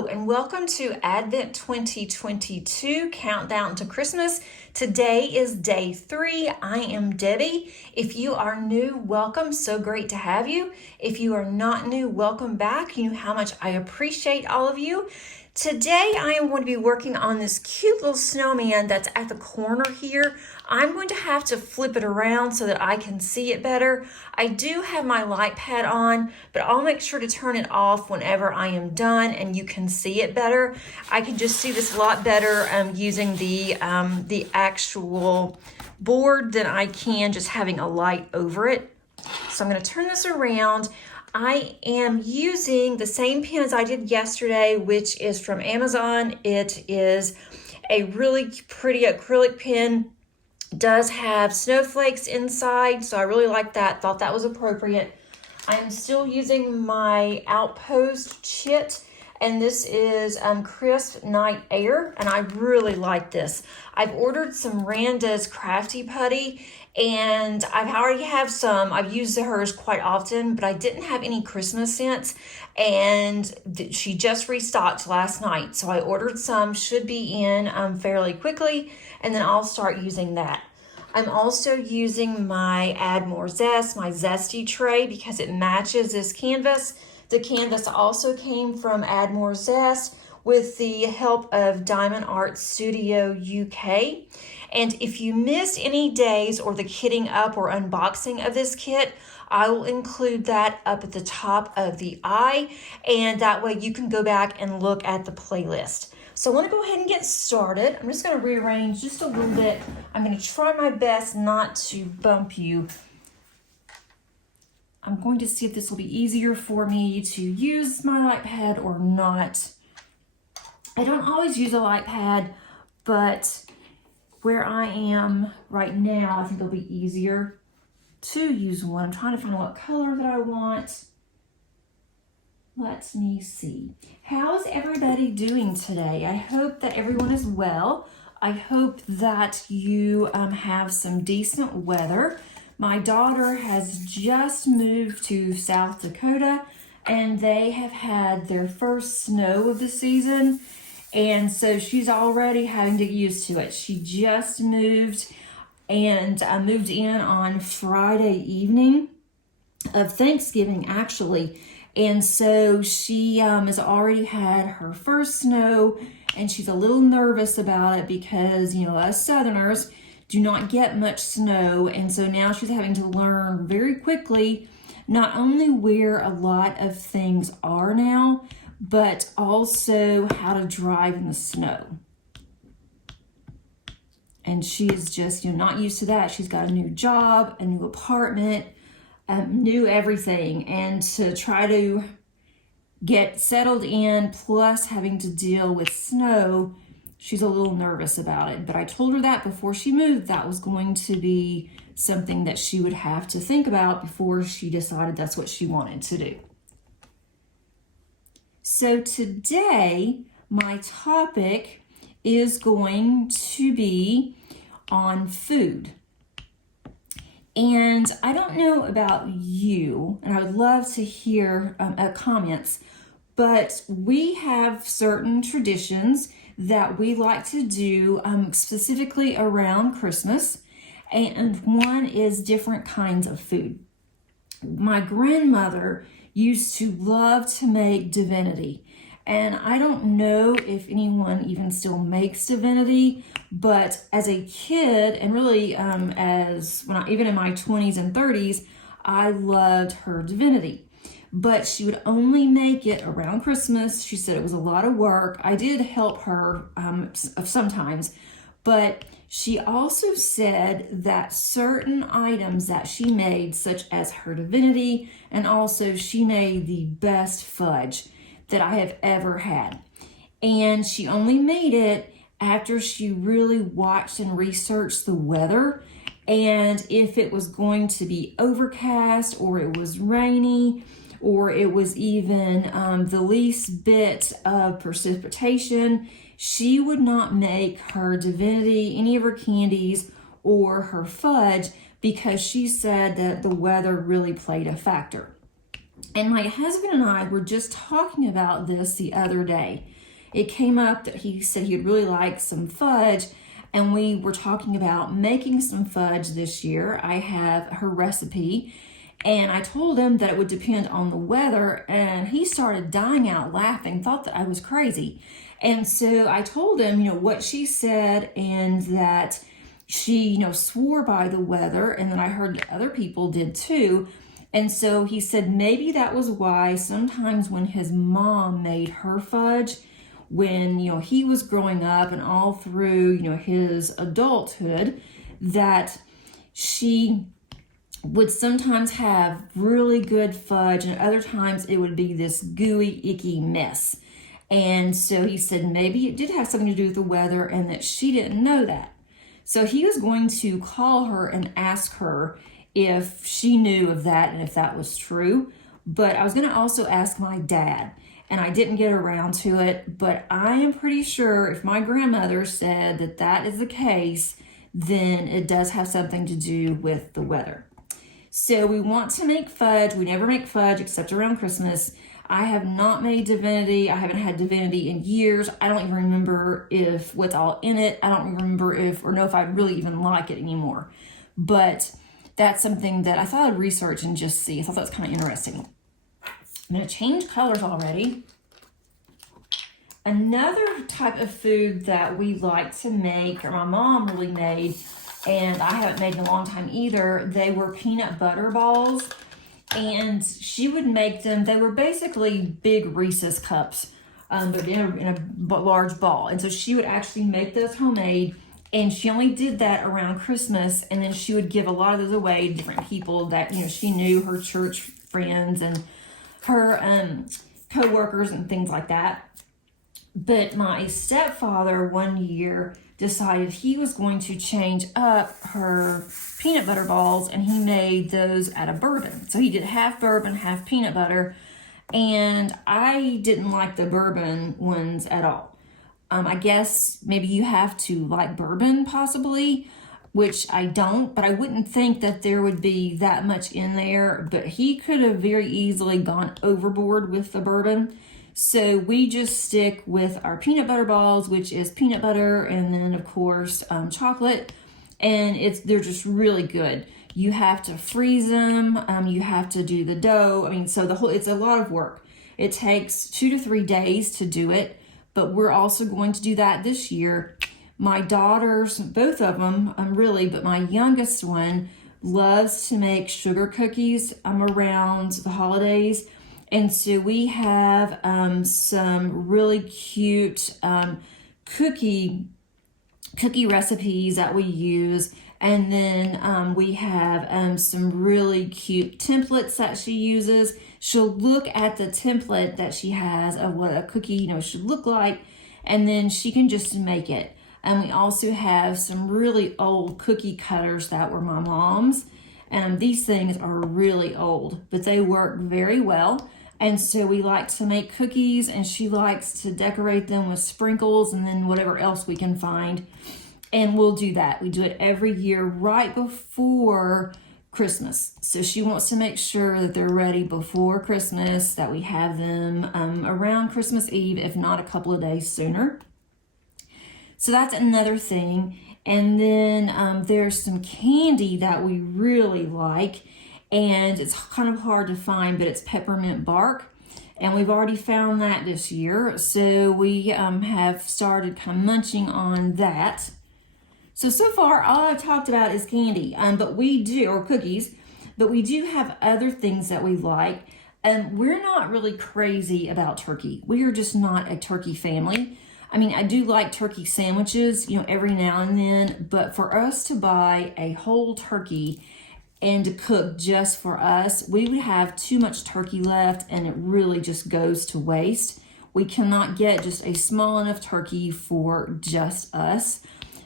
Hello and welcome to Advent 2022 Countdown to Christmas. Today is day 3. I am Debbie. If you are new, welcome. So great to have you. If you are not new, welcome back. You know how much I appreciate all of you. Today I am going to be working on this cute little snowman that's at the corner here. I'm going to have to flip it around so that I can see it better. I do have my light pad on, but I'll make sure to turn it off whenever I am done and you can see it better. I can just see this a lot better using the actual board than I can just having a light over it. So I'm going to turn this around. I am using the same pen as I did yesterday, which is from Amazon. It is a really pretty acrylic pen. It does have snowflakes inside, so I really like that. Thought that was appropriate. I'm still using my Outpost chit, and this is Crisp Night Air, and I really like this. I've ordered some Randa's Crafty Putty, and I already have some. I've used hers quite often, but I didn't have any Christmas scents, and she just restocked last night. So I ordered some, should be in fairly quickly, and then I'll start using that. I'm also using my Add More Zest, my Zesty tray, because it matches this canvas. The canvas also came from Add More Zest with the help of Diamond Art Studio UK. And if you missed any days or the kitting up or unboxing of this kit, I will include that up at the top of the eye, and that way you can go back and look at the playlist. So I want to go ahead and get started. I'm just going to rearrange just a little bit. I'm going to try my best not to bump you. I'm going to see if this will be easier for me to use my light pad or not. I don't always use a light pad, but where I am right now, I think it'll be easier to use one. I'm trying to find what color that I want. Let me see. How's everybody doing today? I hope that everyone is well. I hope that you have some decent weather. My daughter has just moved to South Dakota, and they have had their first snow of the season. And so she's already having to get used to it. She just moved and moved in on Friday evening of Thanksgiving, actually. And so she has already had her first snow, and she's a little nervous about it because, you know, us Southerners do not get much snow. And so now she's having to learn very quickly not only where a lot of things are now, but also how to drive in the snow. And she is just, you know, not used to that. She's got a new job, a new apartment, new everything. And to try to get settled in, plus having to deal with snow, she's a little nervous about it. But I told her that before she moved, that was going to be something that she would have to think about before she decided that's what she wanted to do. So today, my topic is going to be on food. And I don't know about you, and I would love to hear comments, but we have certain traditions that we like to do specifically around Christmas, and one is different kinds of food. My grandmother used to love to make divinity. And I don't know if anyone even still makes divinity, but as a kid, and really even in my 20s and 30s, I loved her divinity. But she would only make it around Christmas. She said it was a lot of work. I did help her sometimes, but she also said that certain items that she made, such as her divinity, and also she made the best fudge that I have ever had. And she only made it after she really watched and researched the weather, and if it was going to be overcast, or it was rainy, or it was even the least bit of precipitation, she would not make her divinity, any of her candies, or her fudge, because she said that the weather really played a factor. And my husband and I were just talking about this the other day. It came up that he said he'd really like some fudge, and we were talking about making some fudge this year. I have her recipe, and I told him that it would depend on the weather, and he started dying out laughing, thought that I was crazy. And so I told him, what she said, and that she, swore by the weather, and then I heard that other people did too. And so he said maybe that was why sometimes when his mom made her fudge, when, he was growing up and all through, his adulthood, that she would sometimes have really good fudge, and other times it would be this gooey, icky mess. And so he said maybe it did have something to do with the weather and that she didn't know that. So he was going to call her and ask her if she knew of that and if that was true. But I was going to also ask my dad, and I didn't get around to it. But I am pretty sure if my grandmother said that that is the case, then it does have something to do with the weather. So we want to make fudge. We never make fudge except around Christmas. I have not made divinity. I haven't had divinity in years. I don't even remember if what's all in it. I don't remember if or know if I really even like it anymore. But that's something that I thought I'd research and just see. I thought that was kind of interesting. I'm going to change colors already. Another type of food that we like to make, or my mom really made, and I haven't made in a long time either, they were peanut butter balls. And she would make them, they were basically big Reese's cups, but in a large ball. And so she would actually make those homemade, and she only did that around Christmas, and then she would give a lot of those away to different people that, she knew, her church friends and her co-workers and things like that. But my stepfather one year decided he was going to change up her peanut butter balls, and he made those out of bourbon. So he did half bourbon, half peanut butter, and I didn't like the bourbon ones at all. I guess maybe you have to like bourbon possibly, which I don't, but I wouldn't think that there would be that much in there, but he could have very easily gone overboard with the bourbon. So we just stick with our peanut butter balls, which is peanut butter and then of course chocolate, and they're just really good. You have to freeze them. You have to do the dough. So it's a lot of work. It takes 2 to 3 days to do it, but we're also going to do that this year. My daughters, both of them, really, but my youngest one loves to make sugar cookies around the holidays. And so we have some really cute cookie recipes that we use. And then we have some really cute templates that she uses. She'll look at the template that she has of what a cookie, should look like, and then she can just make it. And we also have some really old cookie cutters that were my mom's. And these things are really old, but they work very well. And so we like to make cookies, and she likes to decorate them with sprinkles and then whatever else we can find. And we'll do that. We do it every year right before Christmas. So she wants to make sure that they're ready before Christmas, that we have them around Christmas Eve, if not a couple of days sooner. So that's another thing. And then there's some candy that we really like, and it's kind of hard to find, but it's peppermint bark. And we've already found that this year. So we have started kind of munching on that. So far, all I've talked about is candy, or cookies, but we do have other things that we like. We're not really crazy about turkey. We are just not a turkey family. I do like turkey sandwiches, every now and then, but for us to buy a whole turkey and to cook just for us, we would have too much turkey left, and it really just goes to waste. We cannot get just a small enough turkey for just us.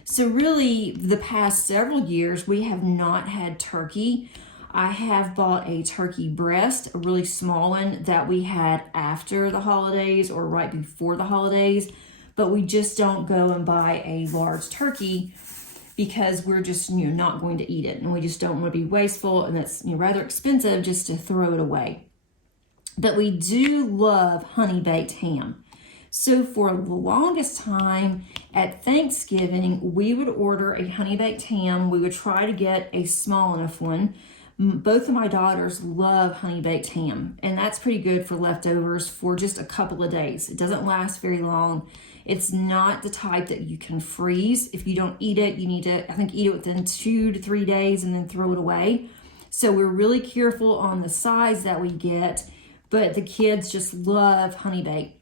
So really, the past several years, we have not had turkey. I have bought a turkey breast, a really small one that we had after the holidays or right before the holidays, but we just don't go and buy a large turkey because we're just not going to eat it, and we just don't want to be wasteful, and that's rather expensive just to throw it away. but we do love honey baked ham. So for the longest time at Thanksgiving, we would order a honey baked ham. We would try to get a small enough one. Both of my daughters love honey baked ham, and that's pretty good for leftovers for just a couple of days. It doesn't last very long. It's not the type that you can freeze. If you don't eat it, you need to, I think, eat it within 2 to 3 days and then throw it away. So we're really careful on the size that we get, but the kids just love honey baked.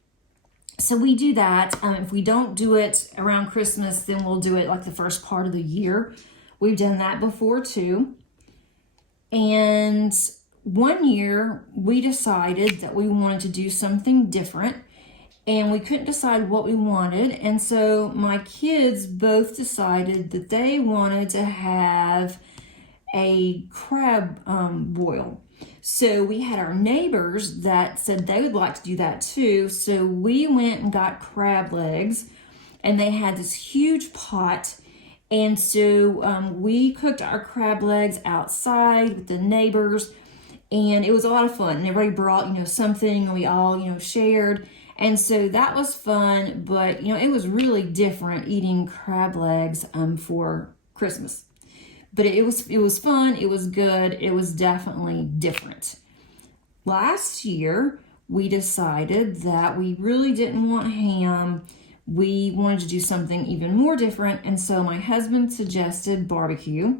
So we do that. If we don't do it around Christmas, then we'll do it like the first part of the year. We've done that before too. And one year we decided that we wanted to do something different, and we couldn't decide what we wanted. And so my kids both decided that they wanted to have a crab boil. So we had our neighbors that said they would like to do that too. So we went and got crab legs, and they had this huge pot. And so we cooked our crab legs outside with the neighbors, and it was a lot of fun. And everybody brought, something, and we all, shared. And so that was fun, but, it was really different eating crab legs for Christmas. But it was fun, it was good, it was definitely different. Last year, we decided that we really didn't want ham. We wanted to do something even more different, and so my husband suggested barbecue.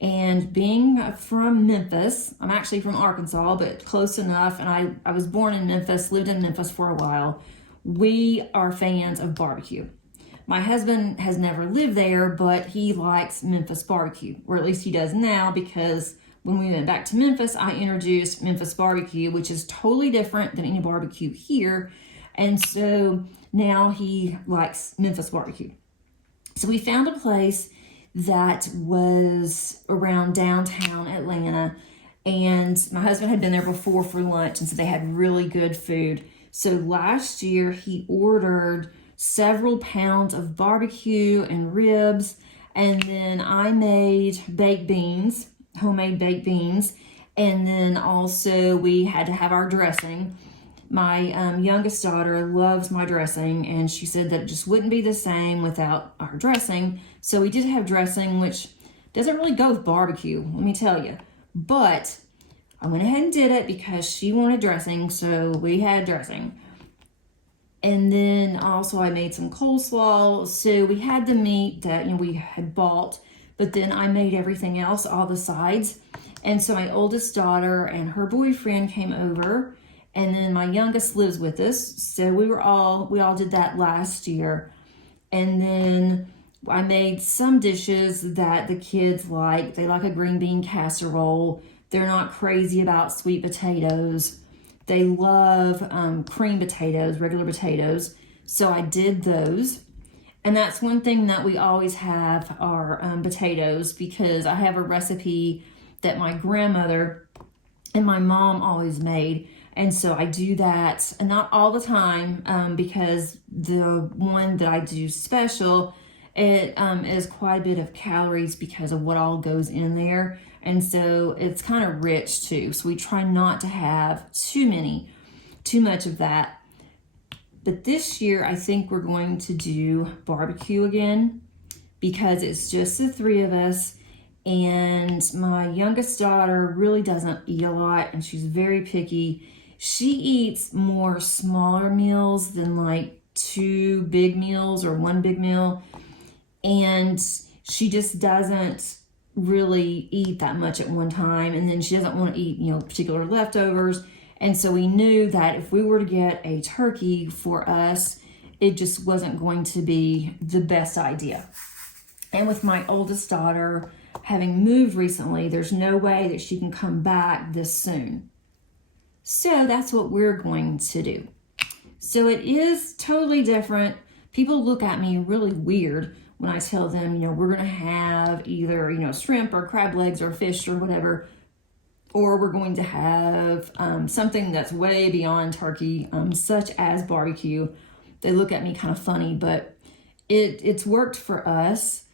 And being from Memphis, I'm actually from Arkansas, but close enough, and I was born in Memphis, lived in Memphis for a while. We are fans of barbecue. My husband has never lived there, but he likes Memphis barbecue, or at least he does now, because when we went back to Memphis, I introduced Memphis barbecue, which is totally different than any barbecue here. And so now he likes Memphis barbecue. So we found a place that was around downtown Atlanta, and my husband had been there before for lunch, and so they had really good food. So last year he ordered several pounds of barbecue and ribs, and then I made baked beans, homemade baked beans, and then also we had to have our dressing. My youngest daughter loves my dressing, and she said that it just wouldn't be the same without our dressing. So we did have dressing, which doesn't really go with barbecue, let me tell you. But I went ahead and did it because she wanted dressing, so we had dressing. And then also I made some coleslaw. So we had the meat that we had bought, but then I made everything else, all the sides. And so my oldest daughter and her boyfriend came over, and then my youngest lives with us. So we all did that last year. And then I made some dishes that the kids like. They like a green bean casserole. They're not crazy about sweet potatoes. They love cream potatoes, regular potatoes. So I did those. And that's one thing that we always have are potatoes, because I have a recipe that my grandmother and my mom always made. And so I do that, and not all the time, because the one that I do special, it is quite a bit of calories because of what all goes in there. And so it's kind of rich too. So we try not to have too much of that. But this year, I think we're going to do barbecue again, because it's just the three of us. And my youngest daughter really doesn't eat a lot, and she's very picky. She eats more smaller meals than like 2 big meals or 1 big meal. And she just doesn't really eat that much at one time. And then she doesn't want to eat, particular leftovers. And so we knew that if we were to get a turkey for us, it just wasn't going to be the best idea. And with my oldest daughter having moved recently, there's no way that she can come back this soon. So that's what we're going to do. So it is totally different. People look at me really weird when I tell them, we're going to have either, shrimp or crab legs or fish or whatever, or we're going to have something that's way beyond turkey, such as barbecue. They look at me kind of funny, but it's worked for us.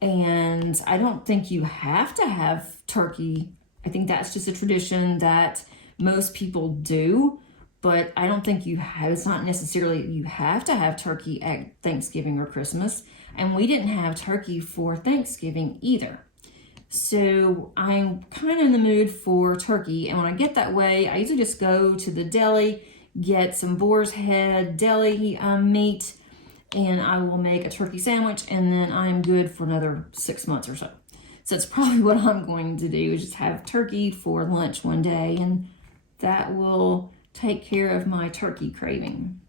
And I don't think you have to have turkey. I think that's just a tradition that most people do, but I don't think it's not necessarily you have to have turkey at Thanksgiving or Christmas. And we didn't have turkey for Thanksgiving either. So I'm kind of in the mood for turkey. And when I get that way, I usually just go to the deli, get some boar's head deli meat, and I will make a turkey sandwich, and then I'm good for another 6 months or so. So that's probably what I'm going to do, is just have turkey for lunch one day, and that will take care of my turkey craving.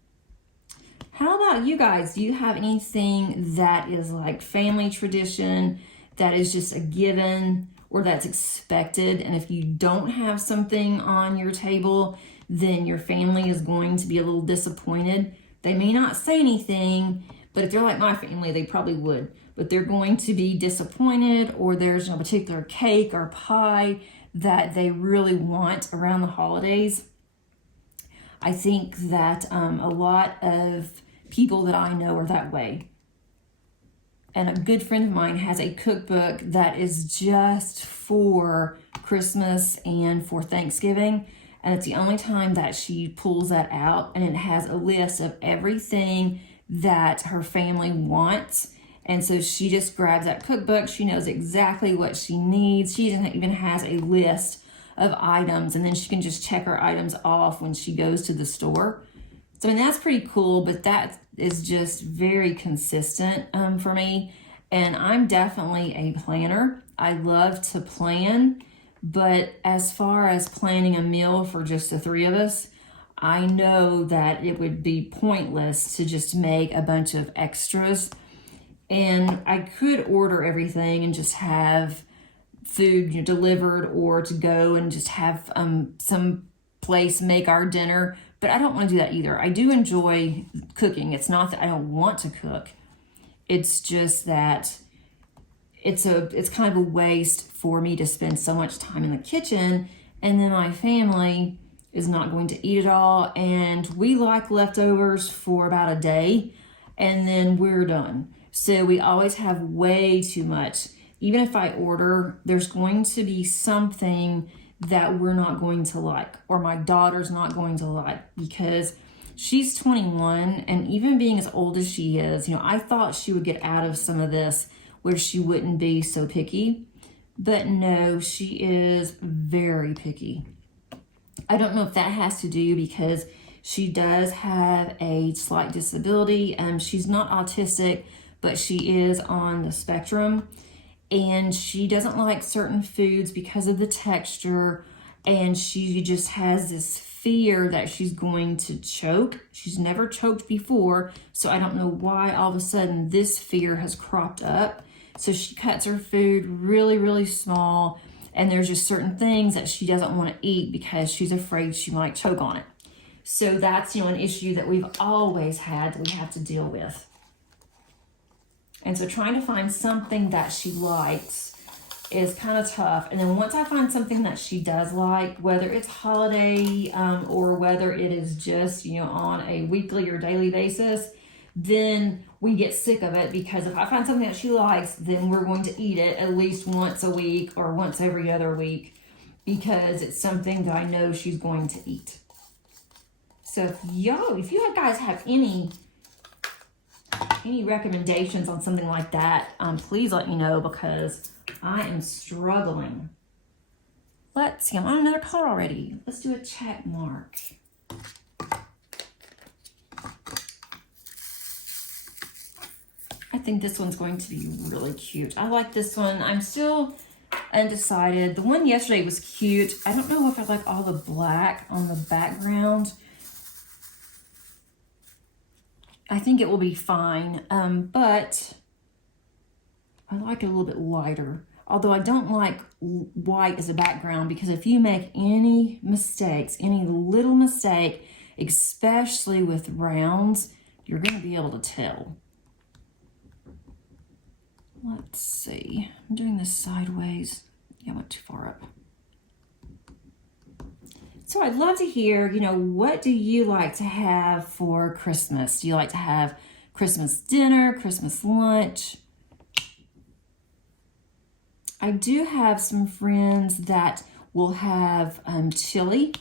How about you guys? Do you have anything that is like family tradition that is just a given or that's expected? And if you don't have something on your table, then your family is going to be a little disappointed. They may not say anything, but if they're like my family, they probably would. But they're going to be disappointed, or there's a particular cake or pie that they really want around the holidays. I think that a lot of people that I know are that way. And a good friend of mine has a cookbook that is just for Christmas and for Thanksgiving. And it's the only time that she pulls that out. And it has a list of everything that her family wants. And so she just grabs that cookbook. She knows exactly what she needs. She even has a list of items, and then she can just check her items off when she goes to the store. So I mean, that's pretty cool, but that is just very consistent for me. And I'm definitely a planner. I love to plan, but as far as planning a meal for just the three of us, I know that it would be pointless to just make a bunch of extras. And I could order everything and just have food delivered, or to go and just have some place make our dinner. But I don't want to do that either. I do enjoy cooking. It's not that I don't want to cook. It's just that it's kind of a waste for me to spend so much time in the kitchen, and then my family is not going to eat it all. And we like leftovers for about a day, and then we're done. So we always have way too much. Even if I order, there's going to be something that we're not going to like, or my daughter's not going to like, because she's 21, and even being as old as she is, I thought she would get out of some of this where she wouldn't be so picky, but no, she is very picky. I don't know if that has to do because she does have a slight disability. She's not autistic, but she is on the spectrum. And she doesn't like certain foods because of the texture, and she just has this fear that she's going to choke. She's never choked before, so I don't know why all of a sudden this fear has cropped up. So she cuts her food really, really small, and there's just certain things that she doesn't want to eat because she's afraid she might choke on it. So that's, an issue that we've always had that we have to deal with. And so trying to find something that she likes is kind of tough. And then once I find something that she does like, whether it's holiday or whether it is just, on a weekly or daily basis, then we get sick of it, because if I find something that she likes, then we're going to eat it at least once a week or once every other week, because it's something that I know she's going to eat. So if you guys have any recommendations on something like that, please let me know, because I am struggling. Let's see, I'm on another color already. Let's do a check mark. I think this one's going to be really cute. I like this one. I'm still undecided. The one yesterday was cute. I don't know if I like all the black on the background. I think it will be fine, but I like it a little bit lighter. Although I don't like white as a background, because if you make any mistakes, any little mistake, especially with rounds, you're going to be able to tell. Let's see. I'm doing this sideways. Yeah, I went too far up. So I'd love to hear, what do you like to have for Christmas? Do you like to have Christmas dinner, Christmas lunch? I do have some friends that will have chili.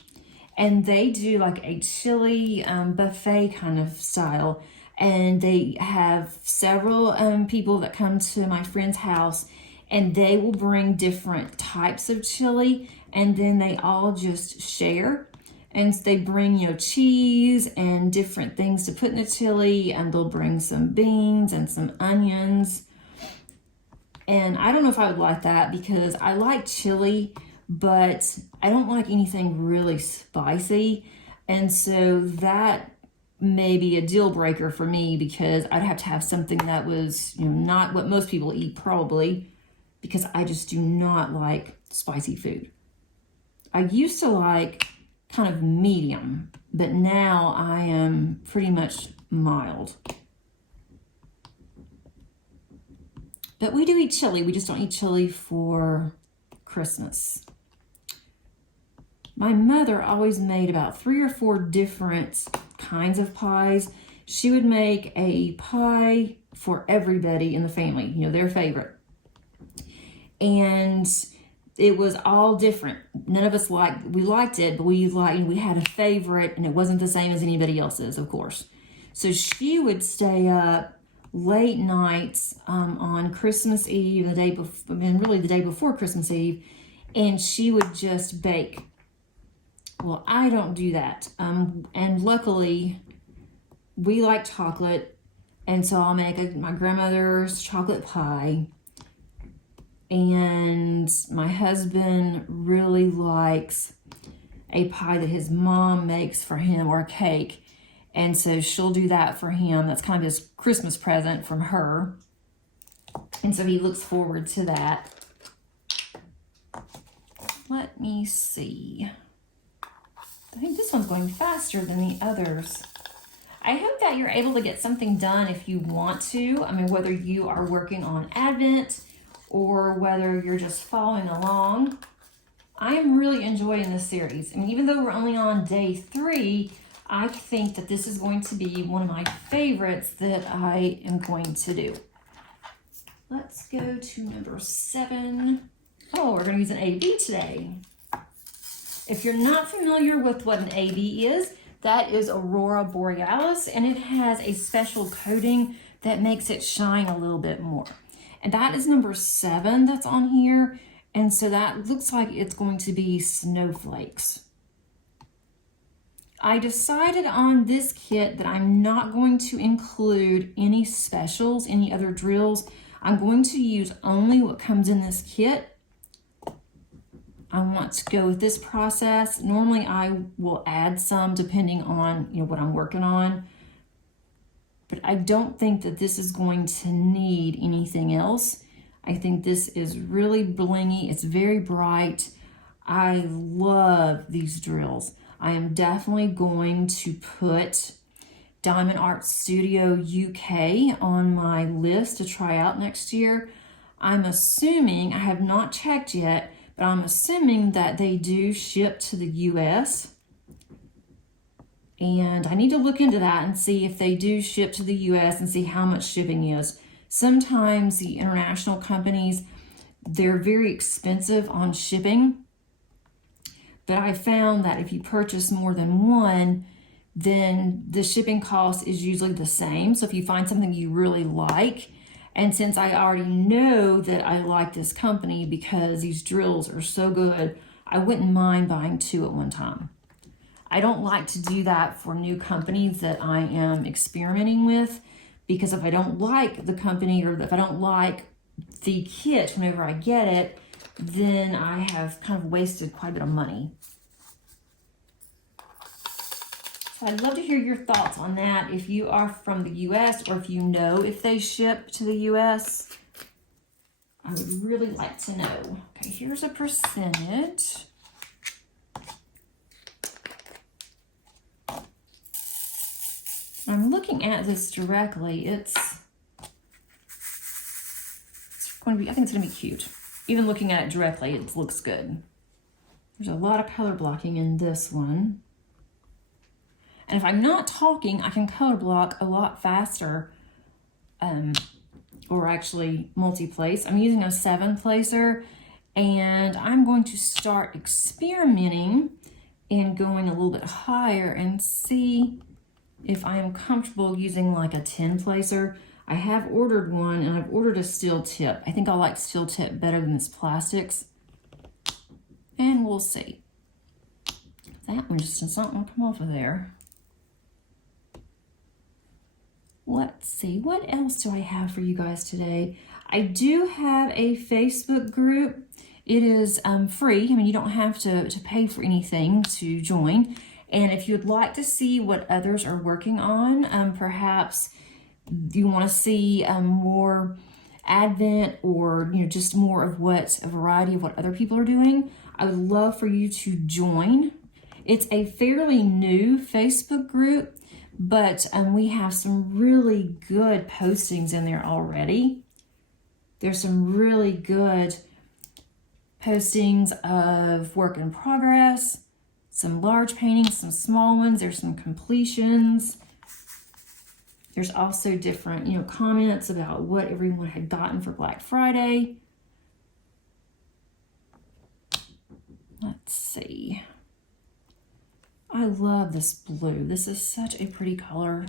and they do like a chili buffet kind of style. And they have several people that come to my friend's house, and they will bring different types of chili, and then they all just share. And they bring, you know, cheese and different things to put in the chili, and they'll bring some beans and some onions. And I don't know if I would like that, because I like chili, but I don't like anything really spicy. And so that may be a deal breaker for me, because I'd have to have something that was, you know, not what most people eat probably, because I just do not like spicy food. I used to like kind of medium, but now I am pretty much mild. But we do eat chili. We just don't eat chili for Christmas. My mother always made about 3 or 4 different kinds of pies. She would make a pie for everybody in the family, you know, their favorite. And it was all different. None of us liked it, but we had a favorite, and it wasn't the same as anybody else's, of course. So she would stay up late nights on Christmas Eve, the day before Christmas Eve, and she would just bake. Well, I don't do that. And luckily, we like chocolate, and so I'll make my grandmother's chocolate pie. And my husband really likes a pie that his mom makes for him, or a cake. And so she'll do that for him. That's kind of his Christmas present from her. And so he looks forward to that. Let me see. I think this one's going faster than the others. I hope that you're able to get something done if you want to. I mean, whether you are working on Advent or whether you're just following along. I am really enjoying this series. I mean, even though we're only on day 3, I think that this is going to be one of my favorites that I am going to do. Let's go to number 7. Oh, we're going to use an AB today. If you're not familiar with what an AB is, that is Aurora Borealis, and it has a special coating that makes it shine a little bit more. And that is number 7 that's on here. And so that looks like it's going to be snowflakes. I decided on this kit that I'm not going to include any specials, any other drills. I'm going to use only what comes in this kit. I want to go with this process. Normally I will add some depending on, you know, what I'm working on. But I don't think that this is going to need anything else. I think this is really blingy. It's very bright. I love these drills. I am definitely going to put Diamond Art Studio UK on my list to try out next year. I'm assuming, I have not checked yet, but I'm assuming that they do ship to the US. And I need to look into that and see if they do ship to the US and see how much shipping is. Sometimes the international companies, they're very expensive on shipping. But I found that if you purchase more than one, then the shipping cost is usually the same. So if you find something you really like, and since I already know that I like this company because these drills are so good, I wouldn't mind buying 2 at one time. I don't like to do that for new companies that I am experimenting with, because if I don't like the company, or if I don't like the kit whenever I get it, then I have kind of wasted quite a bit of money. So I'd love to hear your thoughts on that. If you are from the US, or if you know if they ship to the US, I would really like to know. Okay, here's a percentage. I'm looking at this directly. It's going to be, I think it's going to be cute. Even looking at it directly, it looks good. There's a lot of color blocking in this one. And if I'm not talking, I can color block a lot faster, or actually multi-place. I'm using a 7-placer, and I'm going to start experimenting and going a little bit higher and see if I am comfortable using like a 10 placer. I have ordered one, and I've ordered a steel tip. I think I like steel tip better than this plastics. And we'll see. That one just does not want to come off of there. Let's see, what else do I have for you guys today? I do have a Facebook group. It is free. I mean, you don't have to pay for anything to join. And if you'd like to see what others are working on, perhaps you want to see more Advent, or just more of a variety of what other people are doing, I would love for you to join. It's a fairly new Facebook group, but we have some really good postings in there already. There's some really good postings of work in progress, some large paintings, some small ones. There's some completions. There's also different, comments about what everyone had gotten for Black Friday. Let's see. I love this blue. This is such a pretty color.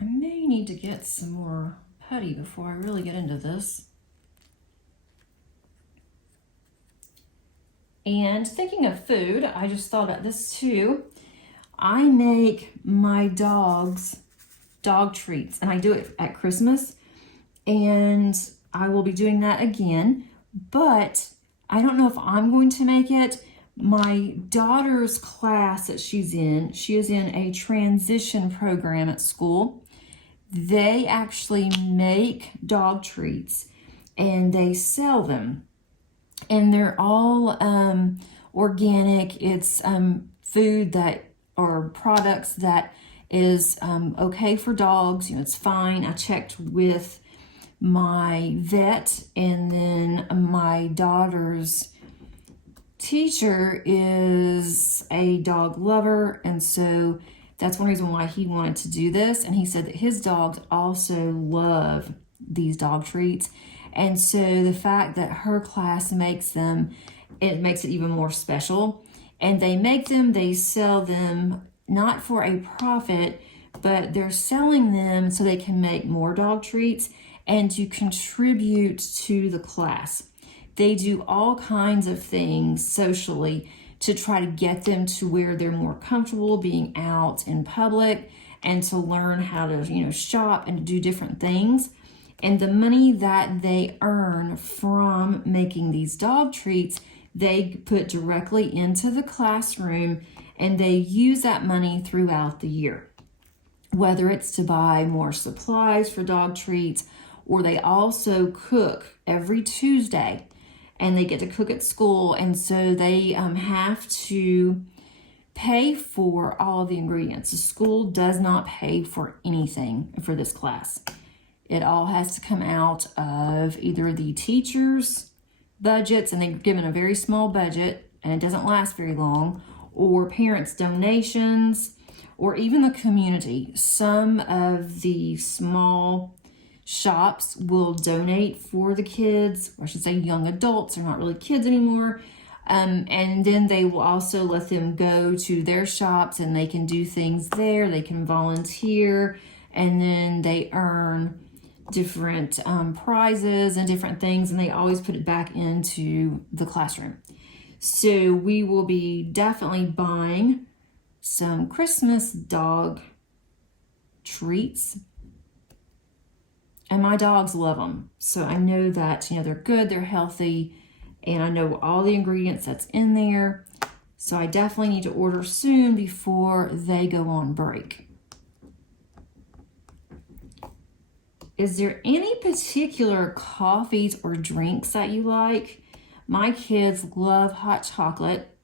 I may need to get some more putty before I really get into this. And thinking of food, I just thought about this too. I make my dogs dog treats, and I do it at Christmas, and I will be doing that again, but I don't know if I'm going to make it. My daughter's class that she is in a transition program at school. They actually make dog treats and they sell them. And they're all organic. It's food that, or products that is okay for dogs. It's fine. I checked with my vet, and then my daughter's teacher is a dog lover, and so that's one reason why he wanted to do this. And he said that his dogs also love these dog treats. And so the fact that her class makes them, it makes it even more special. And they make them, they sell them, not for a profit, but they're selling them so they can make more dog treats and to contribute to the class. They do all kinds of things socially to try to get them to where they're more comfortable being out in public, and to learn how to, shop and to do different things. And the money that they earn from making these dog treats, they put directly into the classroom, and they use that money throughout the year. Whether it's to buy more supplies for dog treats, or they also cook every Tuesday, and they get to cook at school. And so they have to pay for all of the ingredients. The school does not pay for anything for this class. It all has to come out of either the teachers' budgets, and they're given a very small budget, and it doesn't last very long, or parents' donations, or even the community. Some of the small shops will donate for the kids, or I should say young adults. They're not really kids anymore. And then they will also let them go to their shops, and they can do things there. They can volunteer, and then they earn different prizes and different things, and they always put it back into the classroom. So we will be definitely buying some Christmas dog treats, and my dogs love them. So I know that, they're good, they're healthy, and I know all the ingredients that's in there. So I definitely need to order soon before they go on break. Is there any particular coffees or drinks that you like? My kids love hot chocolate,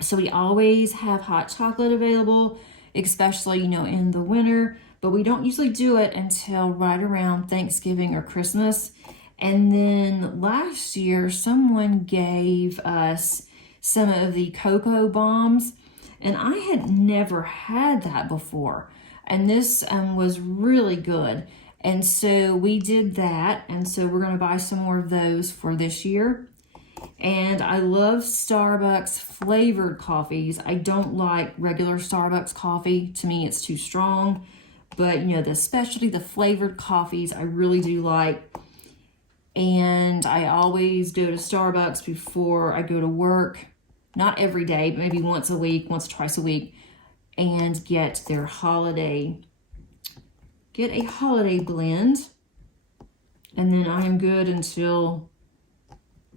so we always have hot chocolate available, especially, in the winter, but we don't usually do it until right around Thanksgiving or Christmas. And then last year, someone gave us some of the cocoa bombs, and I had never had that before, and this was really good. And so we did that, and so we're going to buy some more of those for this year. And I love Starbucks flavored coffees. I don't like regular Starbucks coffee. To me, it's too strong. But, you know, the flavored coffees, I really do like. And I always go to Starbucks before I go to work. Not every day, but maybe once a week, once or twice a week. And get a holiday blend. And then I am good until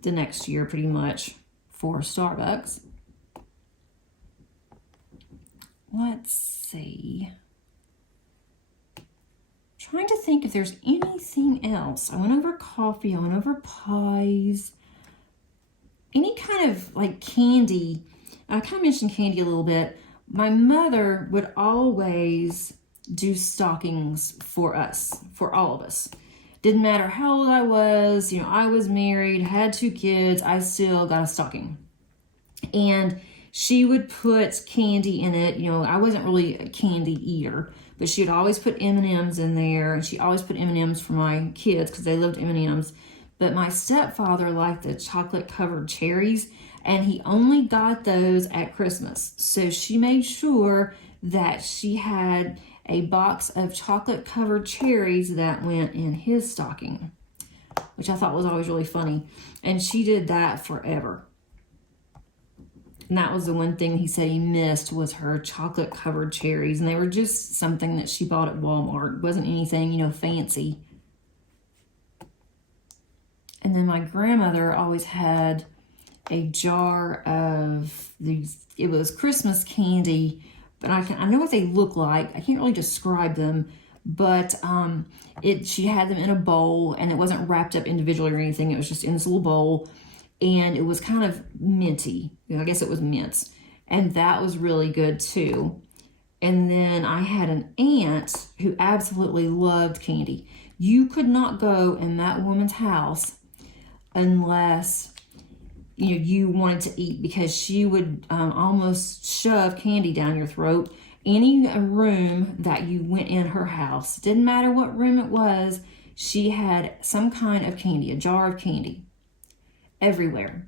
the next year, pretty much, for Starbucks. Let's see. Trying to think if there's anything else. I went over coffee, I went over pies. Any kind of like candy. I kind of mentioned candy a little bit. My mother would always do stockings for us, for all of us. Didn't matter how old I was, you know, I was married, had 2 kids, I still got a stocking. And she would put candy in it. You know, I wasn't really a candy eater, but she would always put M&Ms in there, and she always put M&Ms for my kids because they loved M&Ms. But my stepfather liked the chocolate covered cherries, and he only got those at Christmas. So she made sure that she had a box of chocolate covered cherries that went in his stocking, which I thought was always really funny. And she did that forever. And that was the one thing he said he missed, was her chocolate covered cherries. And they were just something that she bought at Walmart. It wasn't anything, you know, fancy. And then my grandmother always had a jar of these, it was Christmas candy, but I know what they look like. I can't really describe them, but she had them in a bowl, and it wasn't wrapped up individually or anything. It was just in this little bowl, and it was kind of minty. You know, I guess it was mint, and that was really good too. And then I had an aunt who absolutely loved candy. You could not go in that woman's house unless you wanted to eat, because she would almost shove candy down your throat. Any room that you went in her house, didn't matter what room it was, she had some kind of candy, a jar of candy, everywhere.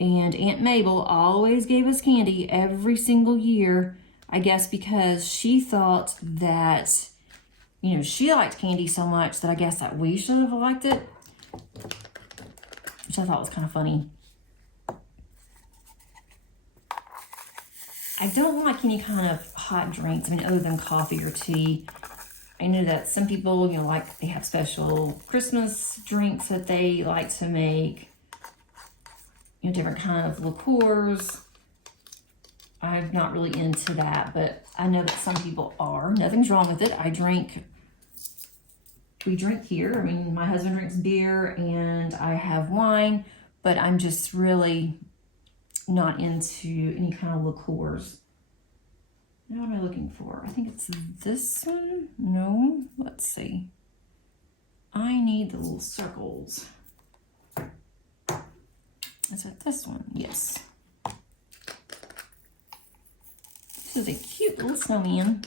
And Aunt Mabel always gave us candy every single year, I guess because she thought that, you know, she liked candy so much that I guess that we should have liked it, which I thought was kind of funny. I don't like any kind of hot drinks, I mean, other than coffee or tea. I know that some people, you know, like they have special Christmas drinks that they like to make, you know, different kind of liqueurs. I'm not really into that, but I know that some people are. Nothing's wrong with it. We drink here. I mean, my husband drinks beer and I have wine, but I'm just really not into any kind of liqueurs. Now what am I looking for? I think it's this one. No, let's see. I need the little circles. Is it this one? Yes. This is a cute little snowman.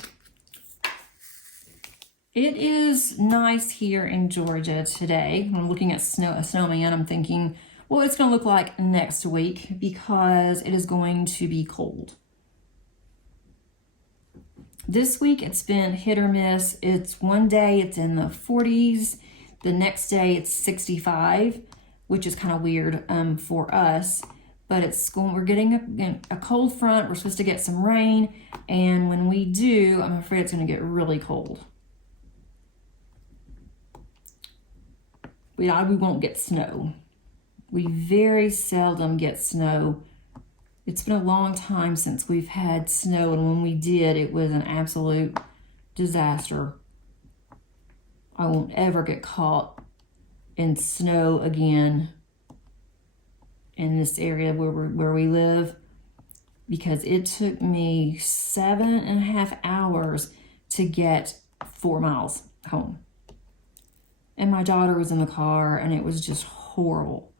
It is nice here in Georgia today. When I'm looking at a snowman, I'm thinking, well, it's going to look like next week because it is going to be cold. This week, it's been hit or miss. It's one day it's in the 40s. The next day, it's 65, which is kind of weird for us. But we're getting a cold front. We're supposed to get some rain. And when we do, I'm afraid it's going to get really cold. We won't get snow. We very seldom get snow. It's been a long time since we've had snow, and when we did, it was an absolute disaster. I won't ever get caught in snow again in this area where we live, because it took me 7.5 hours to get 4 miles home. And my daughter was in the car, and it was just horrible.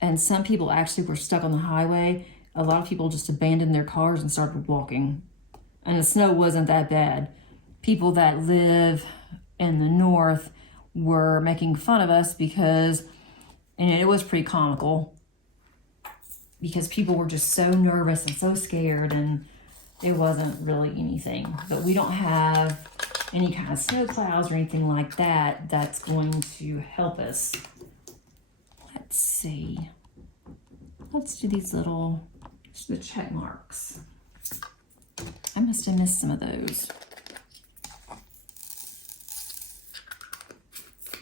And some people actually were stuck on the highway. A lot of people just abandoned their cars and started walking. And the snow wasn't that bad. People that live in the north were making fun of us because, and it was pretty comical, because people were just so nervous and so scared, and it wasn't really anything. But we don't have any kind of snow clouds or anything like that that's going to help us. Let's see. Let's do these little, the check marks. I must have missed some of those.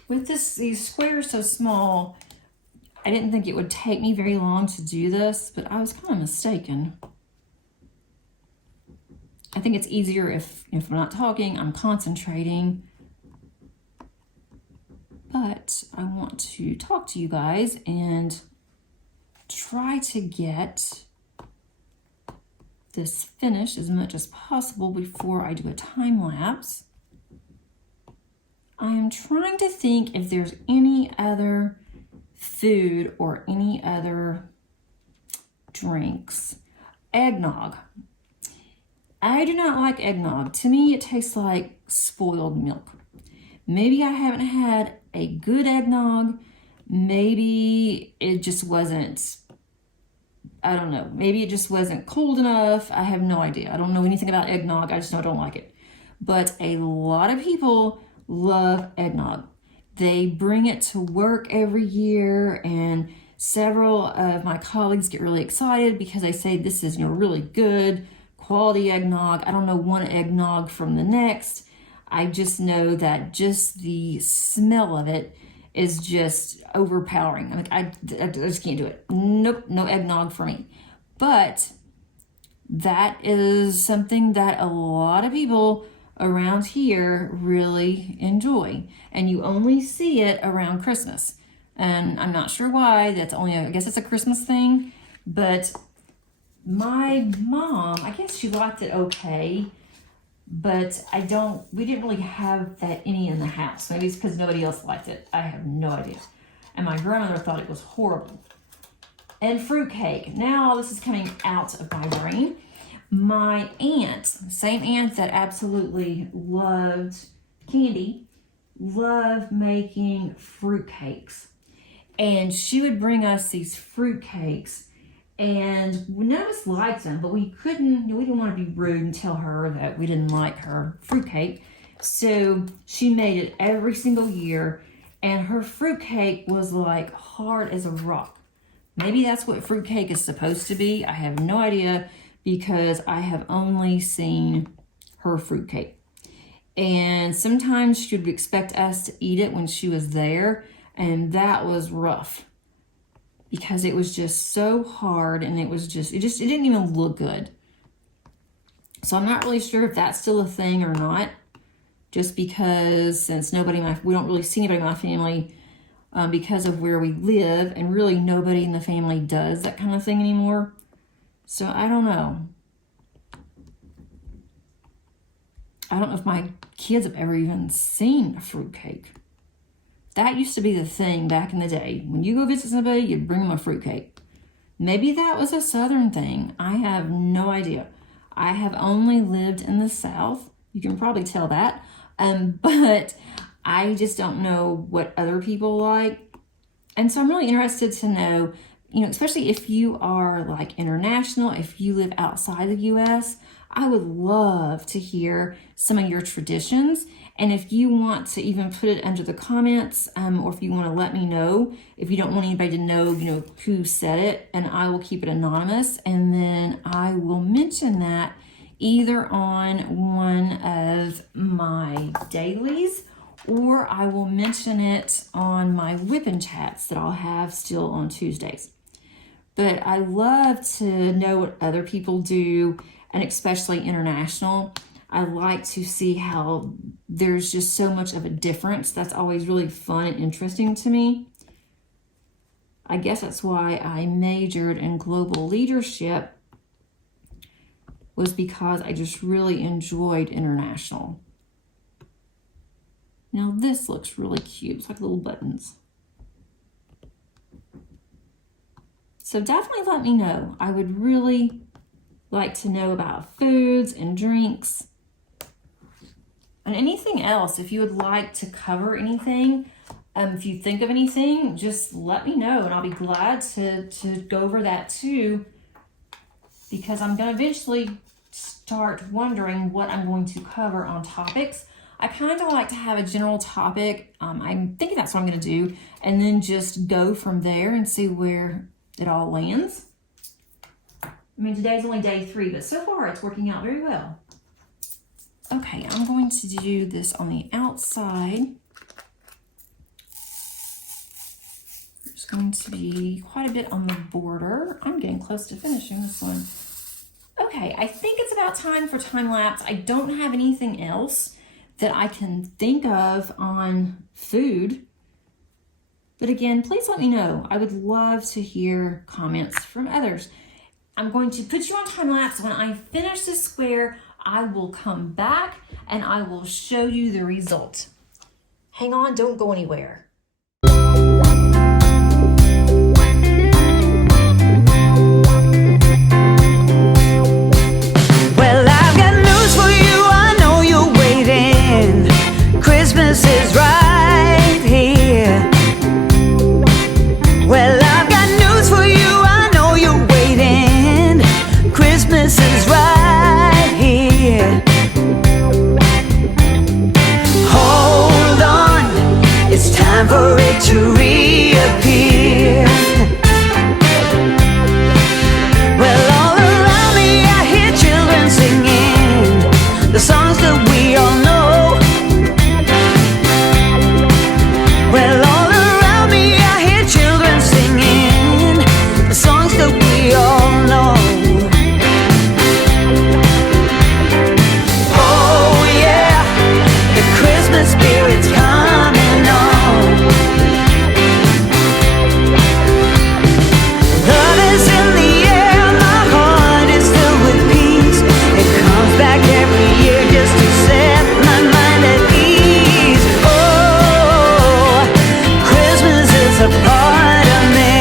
With these squares so small, I didn't think it would take me very long to do this, but I was kind of mistaken. I think it's easier if I'm not talking, I'm concentrating. But I want to talk to you guys and try to get this finished as much as possible before I do a time lapse. I am trying to think if there's any other food or any other drinks. Eggnog. I do not like eggnog. To me, it tastes like spoiled milk. Maybe I haven't had a good eggnog. Maybe it just wasn't, I don't know. Maybe it just wasn't cold enough. I have no idea. I don't know anything about eggnog. I just know I don't like it. But a lot of people love eggnog. They bring it to work every year, and several of my colleagues get really excited because they say this is, really good quality eggnog. I don't know one eggnog from the next. I just know that just the smell of it is just overpowering. I just can't do it. Nope, no eggnog for me. But that is something that a lot of people around here really enjoy. And you only see it around Christmas. And I'm not sure why. That's only, I guess it's a Christmas thing. But my mom, I guess she liked it okay. But we didn't really have that any in the house. Maybe it's because nobody else liked it. I have no idea. And my grandmother thought it was horrible. And fruitcake. Now this is coming out of my brain. My aunt, same aunt that absolutely loved candy, loved making fruitcakes. And she would bring us these fruitcakes. And none of us liked them, but we didn't want to be rude and tell her that we didn't like her fruitcake. So she made it every single year, and her fruitcake was like hard as a rock. Maybe that's what fruitcake is supposed to be. I have no idea, because I have only seen her fruitcake. And sometimes she would expect us to eat it when she was there, and that was rough. Because it was just so hard, and it didn't even look good. So I'm not really sure if that's still a thing or not. Just because since we don't really see anybody in my family because of where we live, and really nobody in the family does that kind of thing anymore. So I don't know. I don't know if my kids have ever even seen a fruitcake. That used to be the thing back in the day. When you go visit somebody, you bring them a fruitcake. Maybe that was a Southern thing. I have no idea. I have only lived in the South. You can probably tell that. But I just don't know what other people like. And so I'm really interested to know, especially if you are like international, if you live outside the U.S., I would love to hear some of your traditions. And if you want to even put it under the comments, or if you want to let me know, if you don't want anybody to know, who said it, and I will keep it anonymous. And then I will mention that either on one of my dailies, or I will mention it on my whipping chats that I'll have still on Tuesdays. But I love to know what other people do, and especially international. I like to see how there's just so much of a difference. That's always really fun and interesting to me. I guess that's why I majored in global leadership, was because I just really enjoyed international. Now this looks really cute. It's like little buttons. So definitely let me know. I would really like to know about foods and drinks. I And anything else, if you would like to cover anything, if you think of anything, just let me know and I'll be glad to go over that too, because I'm going to eventually start wondering what I'm going to cover on topics. I kind of like to have a general topic. I'm thinking that's what I'm going to do, and then just go from there and see where it all lands. I mean, today's only day 3, but so far it's working out very well. Okay, I'm going to do this on the outside. There's going to be quite a bit on the border. I'm getting close to finishing this one. Okay, I think it's about time for time lapse. I don't have anything else that I can think of on food. But again, please let me know. I would love to hear comments from others. I'm going to put you on time lapse. When I finish this square, I will come back and I will show you the result. Hang on, don't go anywhere. Well, I've got news for you. I know you're waiting. Christmas is right here. Well, I've got news for you. I know you're waiting. Christmas is right here. Hold on, it's time for it to reappear. Well, all around me I hear children singing the songs that we all know. Well, all around me I hear children singing the songs that we all know. Oh yeah, the Christmas spirit's coming on. Love is in the air, my heart is filled with peace. It comes back every year just to set my mind at ease. Oh, Christmas is a part of me.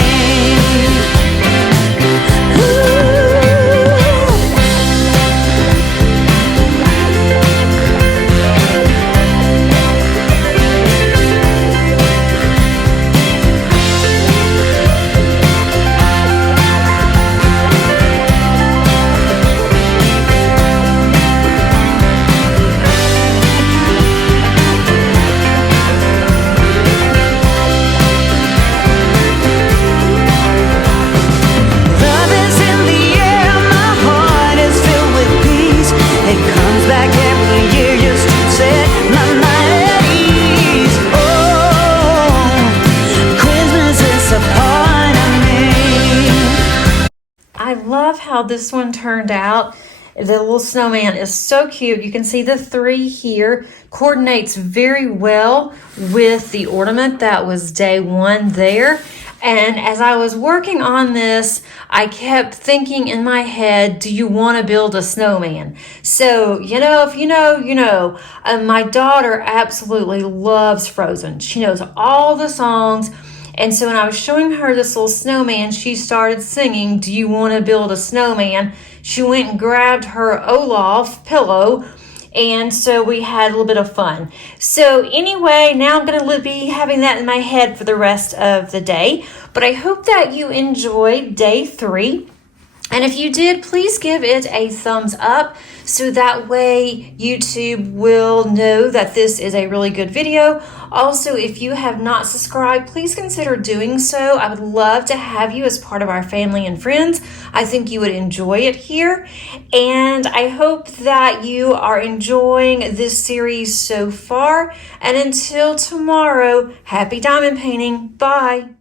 Love is in the air, my heart is filled with peace. It comes back every year just to set my mind at ease. Oh, Christmas is a part of me. I love how this one turned out. The little snowman is so cute. You can see the 3 here. Coordinates very well with the ornament that was day 1 there. And as I was working on this, I kept thinking in my head, do you want to build a snowman? So, if you know, you know. My daughter absolutely loves Frozen. She knows all the songs. And so when I was showing her this little snowman, she started singing, do you want to build a snowman? She went and grabbed her Olaf pillow, and so we had a little bit of fun. So anyway, now I'm going to be having that in my head for the rest of the day. But I hope that you enjoyed day 3. And if you did, please give it a thumbs up so that way YouTube will know that this is a really good video. Also, if you have not subscribed, please consider doing so. I would love to have you as part of our family and friends. I think you would enjoy it here. And I hope that you are enjoying this series so far. And until tomorrow, happy diamond painting. Bye.